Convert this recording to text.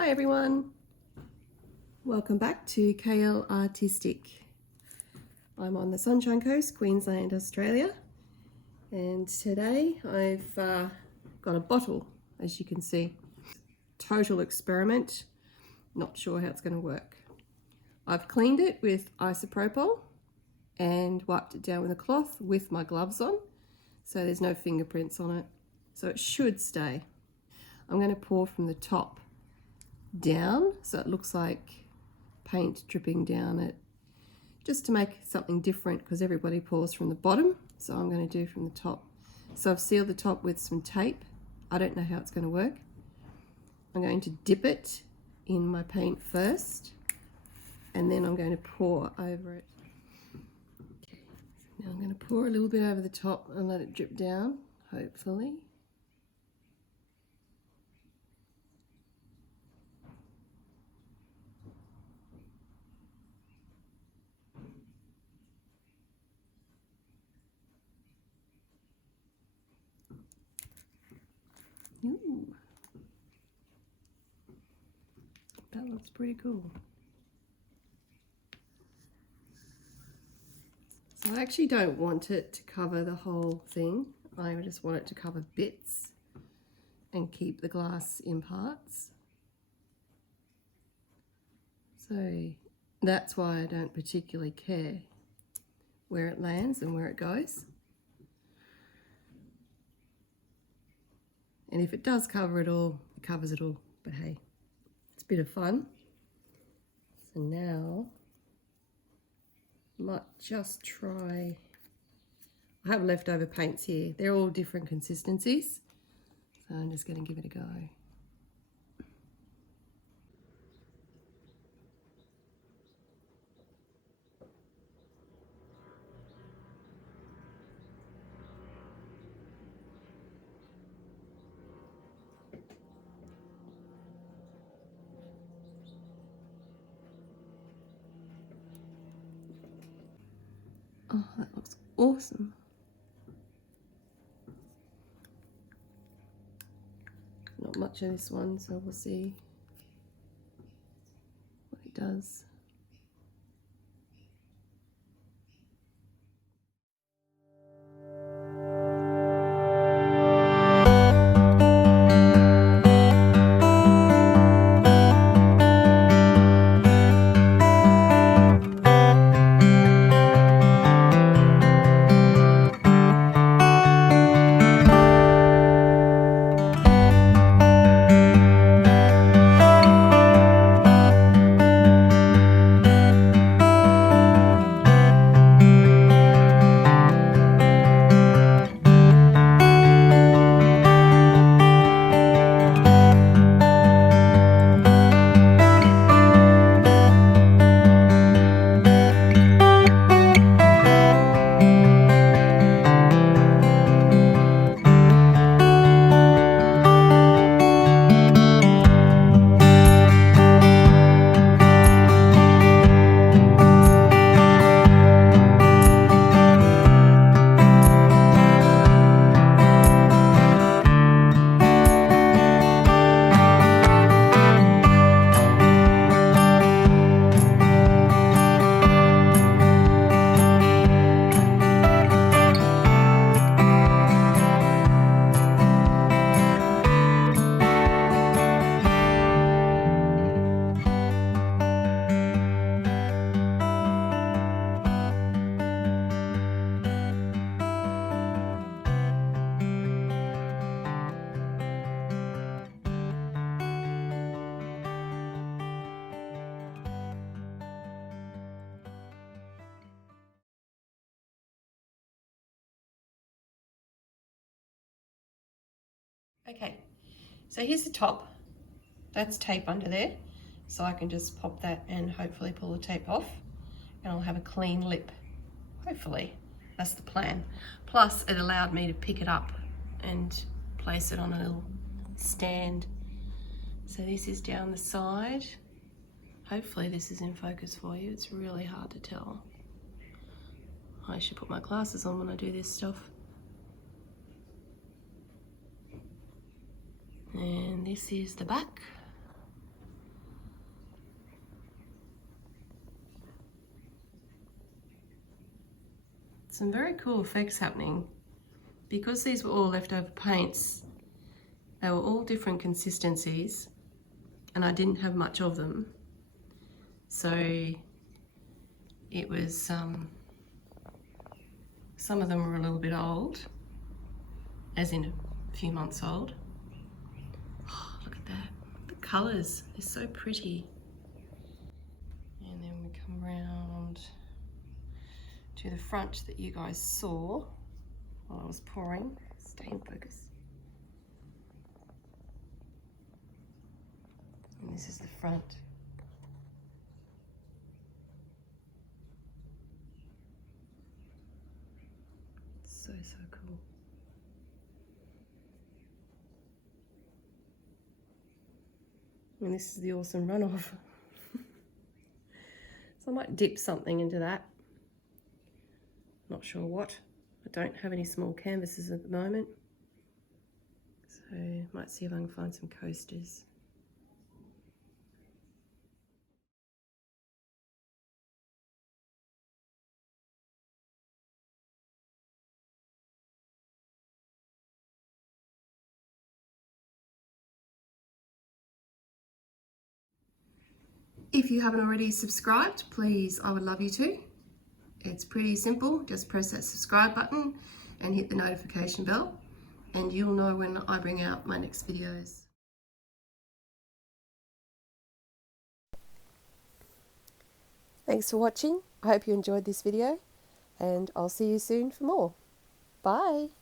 Hi everyone, welcome back to KLArtistic. I'm on the Sunshine Coast, Queensland, Australia, and today I've got a bottle, as you can see. Total experiment, not sure how it's going to work. I've cleaned it with isopropyl and wiped it down with a cloth with my gloves on, so there's no fingerprints on it, so it should stay. I'm going to pour from the top down so it looks like paint dripping down it, just to make something different because everybody pours from the bottom, so I'm going to do from the top. So I've sealed the top with some tape. I don't know how it's going to work. I'm going to dip it in my paint first and then I'm going to pour over it. Okay. Now I'm going to pour a little bit over the top and let it drip down, hopefully. Ooh, that looks pretty cool. So I actually don't want it to cover the whole thing. I just want it to cover bits and keep the glass in parts. So that's why I don't particularly care where it lands and where it goes. And if it does cover it all, it covers it all. But hey, it's a bit of fun. So now, I might just try, I have leftover paints here. They're all different consistencies. So I'm just going to give it a go. Oh, that looks awesome. Not much of this one, so we'll see what it does. Okay, so here's the top. That's tape under there, so I can just pop that and hopefully pull the tape off, and I'll have a clean lip, hopefully. That's the plan. Plus it allowed me to pick it up and place it on a little stand. So this is down the side. Hopefully this is in focus for you. It's really hard to tell. I should put my glasses on when I do this stuff. And this is the back. some very cool effects happening. Because these were all leftover paints, they were all different consistencies and I didn't have much of them. So it was, some of them were a little bit old, as in a few months old. Oh, look at that. The colours are so pretty. And then we come round to the front that you guys saw while I was pouring. Stay in focus. And this is the front. So cool. And this is the awesome runoff. So I might dip something into that. Not sure what. I don't have any small canvases at the moment. So might see if I can find some coasters. If you haven't already subscribed, please, I would love you to. It's pretty simple, just press that subscribe button and hit the notification bell and you'll know when I bring out my next videos. Thanks for watching. I hope you enjoyed this video and I'll see you soon for more. Bye!